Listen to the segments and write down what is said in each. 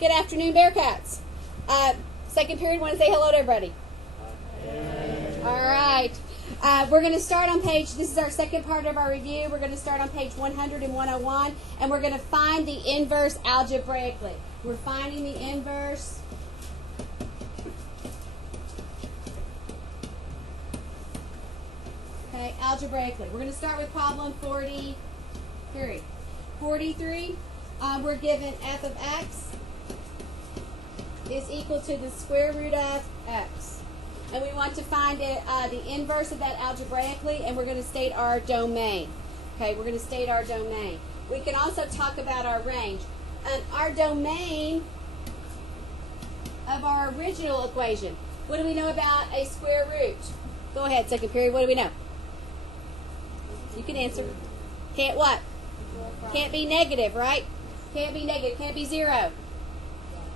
Good afternoon, Bearcats. Second period, want to say hello to everybody. All right. We're going to start on page, this is our second part of our review. We're going to start on page 100 and 101, and we're going to find the inverse algebraically. We're finding the inverse. Okay, algebraically. We're going to start with problem 43. 43, we're given f of x is equal to the square root of x. And we want to find the inverse of that algebraically, and we're going to state our domain. Okay, we're going to state our domain. We can also talk about our range. Our domain of our original equation. What do we know about a square root? Go ahead, second period. What do we know? You can answer. Can't what? Can't be negative, right? Can't be negative. Can't be 0.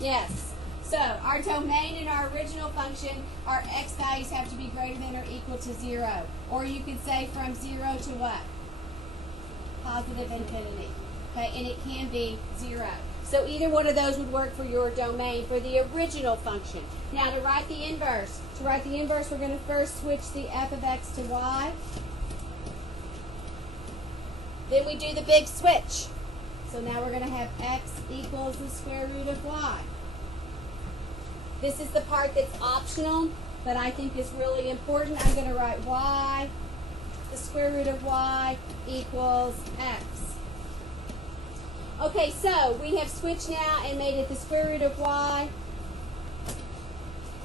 Yes. So, our domain in our original function, our x values have to be greater than or equal to 0. Or you could say from 0 to what? Positive infinity. Okay, and it can be 0. So, either one of those would work for your domain for the original function. Now, to write the inverse. We're going to first switch the f of x to y. Then we do the big switch. So now we're going to have x equals the square root of y. This is the part that's optional, but I think is really important. I'm going to write y, the square root of y equals x. Okay, so we have switched now and made it the square root of y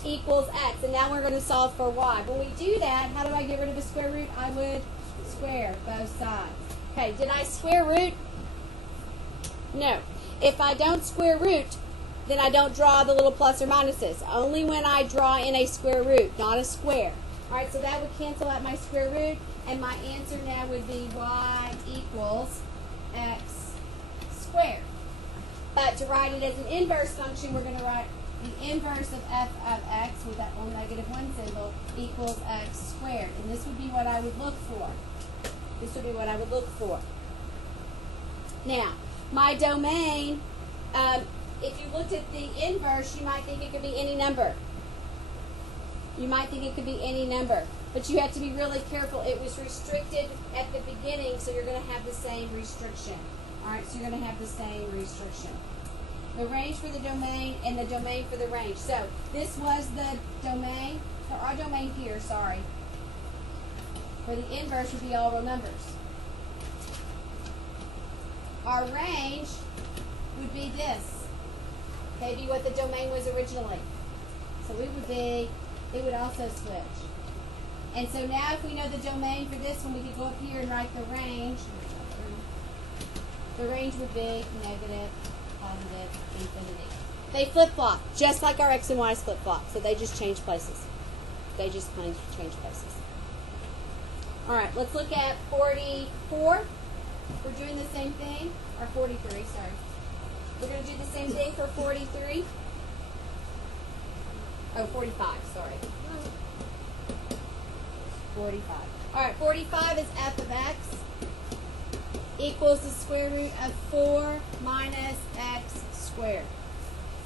equals x. And now we're going to solve for y. When we do that, how do I get rid of a square root? I would square both sides. Okay, did I square root? No. If I don't square root, then I don't draw the little plus or minuses. Only when I draw in a square root, not a square. All right, so that would cancel out my square root, and my answer now would be y equals x squared. But to write it as an inverse function, we're going to write the inverse of f of x with that little -1 symbol equals x squared. And this would be what I would look for. This would be what I would look for. Now, my domain, if you looked at the inverse, you might think it could be any number. You might think it could be any number. But you have to be really careful. It was restricted at the beginning, so you're going to have the same restriction. All right, so you're going to have the same restriction. The range for the domain and the domain for the range. So this was the domain, or our domain here, sorry. For the inverse would be all real numbers. Our range would be this. Okay, be what the domain was originally. So it would also switch. And so now if we know the domain for this one, we could go up here and write the range. The range would be negative, positive, infinity. They flip-flop, just like our x and y's flip-flop. So they just change places. They just change places. All right, let's look at 44. We're doing the same thing. Or 43, sorry. We're going to do the same thing for 43. Oh, 45, sorry. 45. All right, 45 is f of x equals the square root of 4 minus x squared.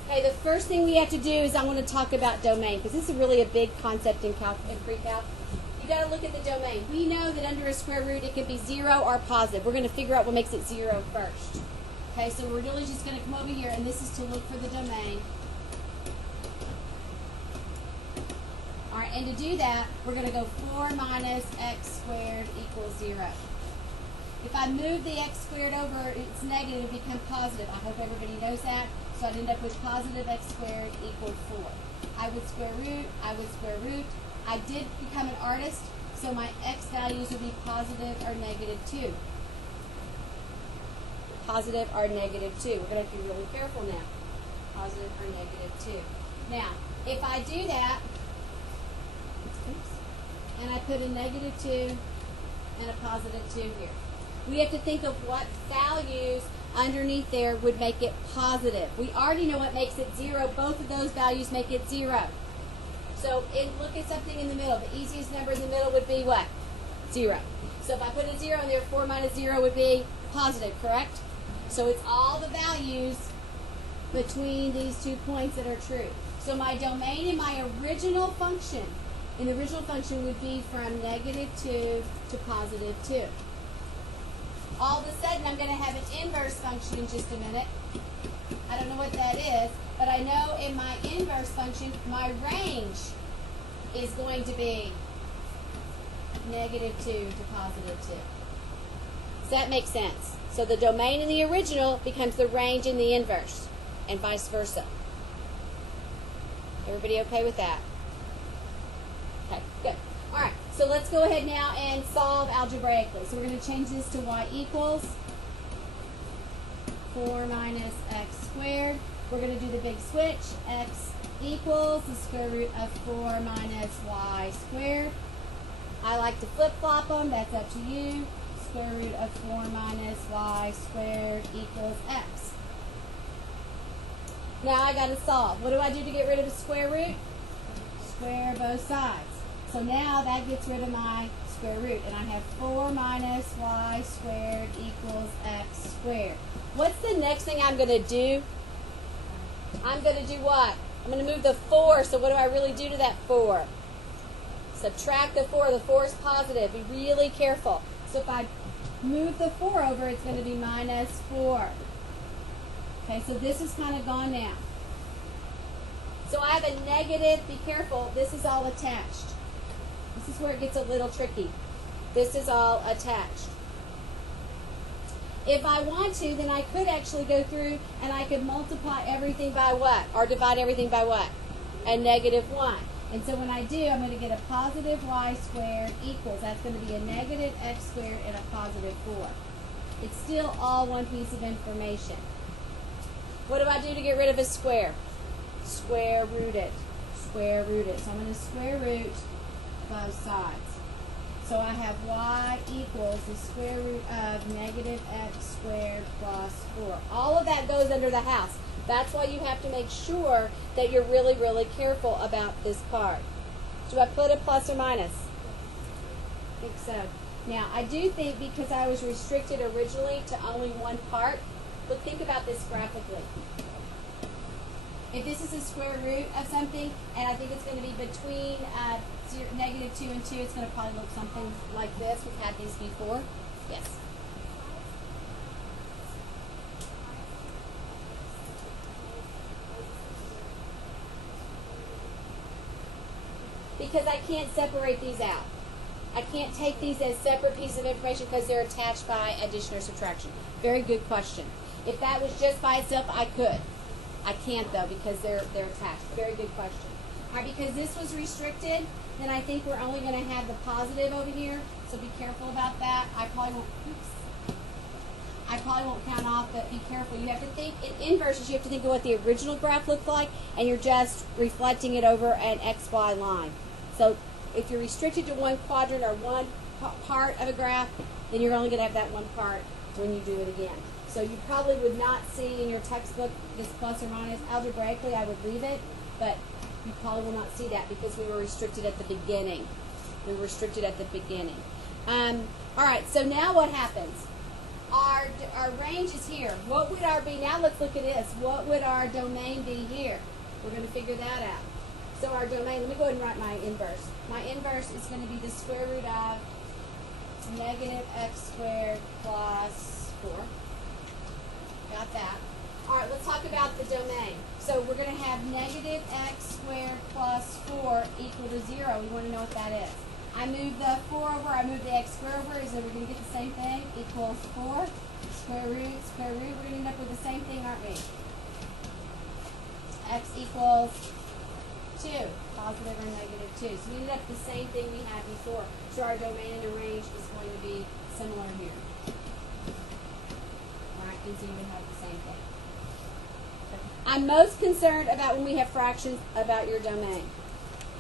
Okay, the first thing we have to do is I want to talk about domain, because this is really a big concept in pre-calc. You got to look at the domain. We know that under a square root it can be 0 or positive. We're going to figure out what makes it 0 first. Okay, so we're really just going to come over here, and this is to look for the domain. All right, and to do that, we're going to go 4 minus x squared equals 0. If I move the x squared over, it's negative, it becomes positive. I hope everybody knows that. So I'd end up with positive x squared equals 4. I would square root, I would square root. I did become an artist, so my x values would be positive or negative 2. Positive or negative 2. We're going to have to be really careful now. Positive or negative 2. Now, if I do that, and I put a negative 2 and a positive 2 here, we have to think of what values underneath there would make it positive. We already know what makes it 0. Both of those values make it 0. So look at something in the middle. The easiest number in the middle would be what? 0. So if I put a 0 in there, 4 minus 0 would be positive, correct? So it's all the values between these 2 points that are true. So my domain in my original function, would be from -2 to +2. All of a sudden, I'm going to have an inverse function in just a minute. I don't know what that is, but I know in my inverse function, my range is going to be -2 to +2. Does that make sense? So the domain in the original becomes the range in the inverse, and vice versa. Everybody okay with that? Okay, good. All right, so let's go ahead now and solve algebraically. So we're going to change this to y equals 4 minus x squared. We're going to do the big switch. X equals the square root of 4 minus y squared. I like to flip-flop them. That's up to you. Square root of 4 minus y squared equals x. Now I got to solve. What do I do to get rid of a square root? Square both sides. So now that gets rid of my square root, and I have 4 minus y squared equals x squared. What's the next thing I'm going to do? I'm going to do what? I'm going to move the 4, so what do I really do to that 4? Subtract the 4. The 4 is positive. Be really careful. So if I move the 4 over, it's going to be minus 4. Okay, so this is kind of gone now. So I have a negative. Be careful. This is all attached. This is where it gets a little tricky. This is all attached. If I want to, then I could actually go through and I could multiply everything by what? Or divide everything by what? A -1. And so when I do, I'm going to get a positive y squared equals. That's going to be a negative x squared and a positive 4. It's still all one piece of information. What do I do to get rid of a square? Square root it. Square root it. So I'm going to square root both sides. So I have y equals the square root of negative x squared plus 4. All of that goes under the house. That's why you have to make sure that you're really, really careful about this part. Do I put a plus or minus? I think so. Now, I do think because I was restricted originally to only one part, but think about this graphically. If this is a square root of something, and I think it's going to be between -2 and 2, it's going to probably look something like this. We've had these before. Yes. Because I can't separate these out. I can't take these as separate pieces of information because they're attached by addition or subtraction. Very good question. If that was just by itself, I could. I can't though because they're attached. Very good question. All right, because this was restricted, then I think we're only going to have the positive over here. So be careful about that. I probably won't count off, but be careful. You have to think in inverses. You have to think of what the original graph looked like, and you're just reflecting it over an XY line. So if you're restricted to one quadrant or one part of a graph, then you're only going to have that one part when you do it again. So you probably would not see in your textbook this plus or minus. Algebraically, I would leave it, but you probably will not see that because we were restricted at the beginning. We were restricted at the beginning. All right, so now what happens? Our range is here. What would our be? Now let's look at this. What would our domain be here? We're going to figure that out. So our domain, let me go ahead and write my inverse. My inverse is going to be the square root of negative x squared plus 4. Got that. All right, let's talk about the domain. So we're going to have negative x squared plus 4 equal to 0. We want to know what that is. I move the 4 over, I move the x squared over, so we're going to get the same thing, equals 4, square root, we're going to end up with the same thing, aren't we? X equals 2, positive or negative 2. So we ended up with the same thing we had before. So our domain and the range is going to be similar here. Alright, and so you would have the same thing. I'm most concerned about when we have fractions about your domain.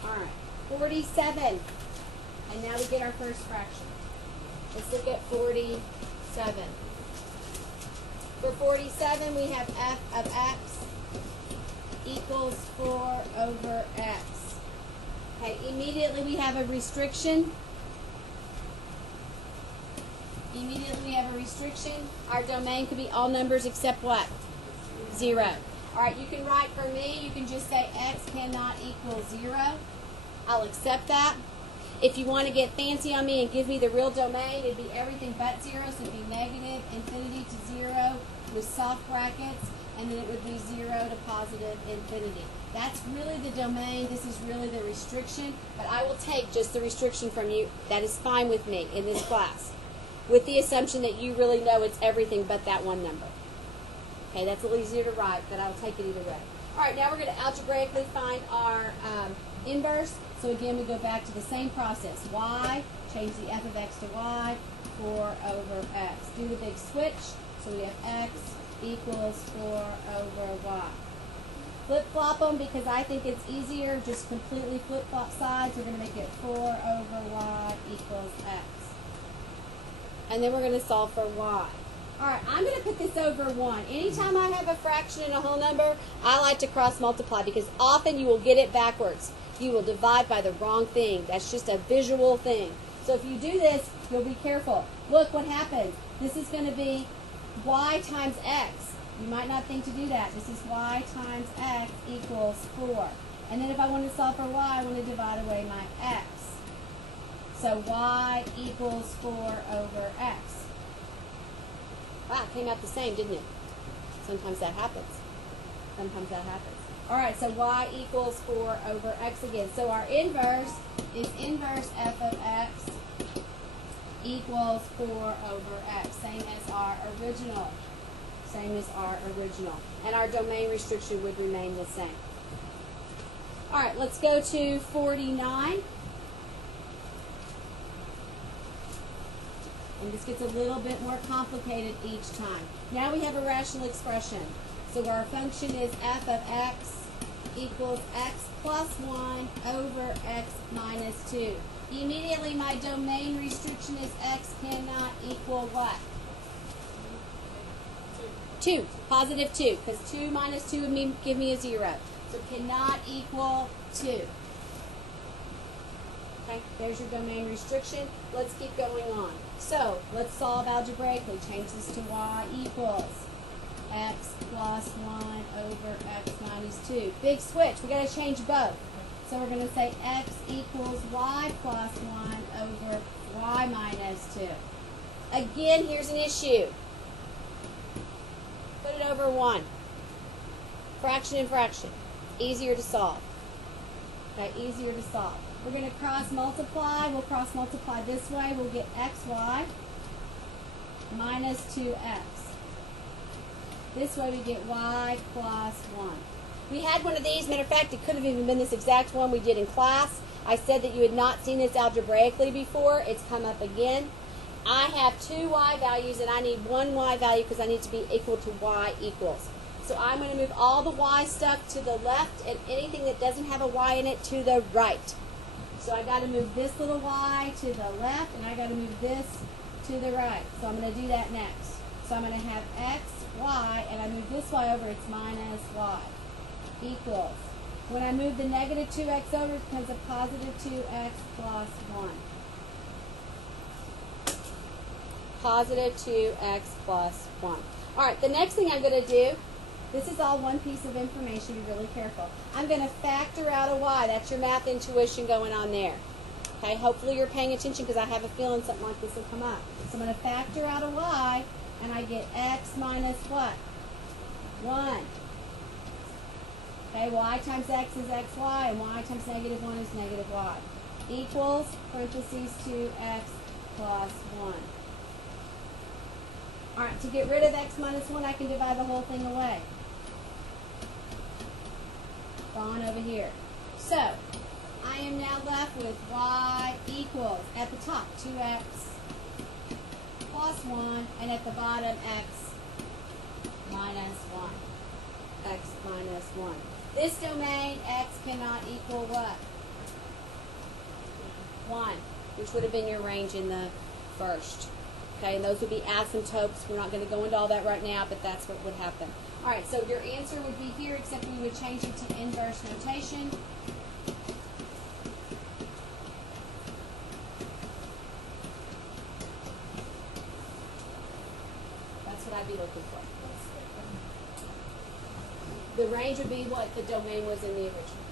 Alright, 47. And now we get our first fraction. Let's look at 47. For 47, we have f of x equals 4 over x. Okay, immediately we have a restriction. Our domain could be all numbers except what? 0. All right, you can write for me, you can just say x cannot equal 0. I'll accept that. If you want to get fancy on me and give me the real domain, it'd be everything but 0, so it'd be negative infinity to 0 with soft brackets, and then it would be 0 to positive infinity. That's really the domain. This is really the restriction, but I will take just the restriction from you. That is fine with me in this class, with the assumption that you really know it's everything but that one number. Okay, that's a little easier to write, but I'll take it either way. All right, now we're going to algebraically find our inverse. So again, we go back to the same process. Y, change the f of x to y, 4 over x. Do the big switch. So we have x equals 4 over y. Flip-flop them because I think it's easier. Just completely flip-flop sides. We're going to make it 4 over y equals x. And then we're going to solve for y. All right, I'm going to put this over 1. Anytime I have a fraction and a whole number, I like to cross multiply because often you will get it backwards. You will divide by the wrong thing. That's just a visual thing. So if you do this, you'll be careful. Look what happens. This is going to be y times x. You might not think to do that. This is y times x equals 4. And then if I want to solve for y, I want to divide away my x. So y equals 4 over x. Wow, it came out the same, didn't it? Sometimes that happens. Sometimes that happens. All right, so y equals 4 over x again. So our inverse is inverse f of x equals 4 over x, same as our original. Same as our original. And our domain restriction would remain the same. All right, let's go to 49. And this gets a little bit more complicated each time. Now we have a rational expression. So our function is f of x equals x plus 1 over x minus 2. Immediately my domain restriction is x cannot equal what? 2. Positive 2. Because 2 minus 2 would give me a 0. So cannot equal 2. Okay, there's your domain restriction. Let's keep going on. So let's solve algebraically. Change this to y equals x plus 1 over x minus 2. Big switch. We've got to change both. So we're going to say x equals y plus 1 over y minus 2. Again, here's an issue. Put it over 1. Fraction and fraction. Easier to solve. Okay, easier to solve. We're going to cross multiply. We'll cross multiply this way. We'll get xy minus 2x. This way we get y plus 1. We had one of these. Matter of fact, it could have even been this exact one we did in class. I said that you had not seen this algebraically before. It's come up again. I have 2 y values and I need 1 y value because I need to be equal to y equals. So I'm going to move all the y stuff to the left and anything that doesn't have a y in it to the right. So I got to move this little y to the left and I got to move this to the right. So I'm going to do that next. So I'm going to have x, y, and I move this y over, it's minus y equals. When I move the negative 2x over, it becomes a positive 2x plus 1. Positive 2x plus 1. All right, the next thing I'm going to do, this is all one piece of information. Be really careful. I'm going to factor out a y. That's your math intuition going on there. Okay, hopefully you're paying attention because I have a feeling something like this will come up. So I'm going to factor out a y, and I get x minus what? 1. Okay, y times x is xy, and y times negative 1 is negative y. Equals, parentheses, 2x plus 1. All right, to get rid of x minus 1, I can divide the whole thing away. Gone over here. So, I am now left with y equals, at the top, 2x plus 1, and at the bottom, x minus 1. X minus 1. This domain, x cannot equal what? 1, which would have been your range in the first. Okay, and those would be asymptotes. We're not going to go into all that right now, but that's what would happen. All right, so your answer would be here, except we would change it to inverse notation. That's what I'd be looking for. The range would be what the domain was in the original.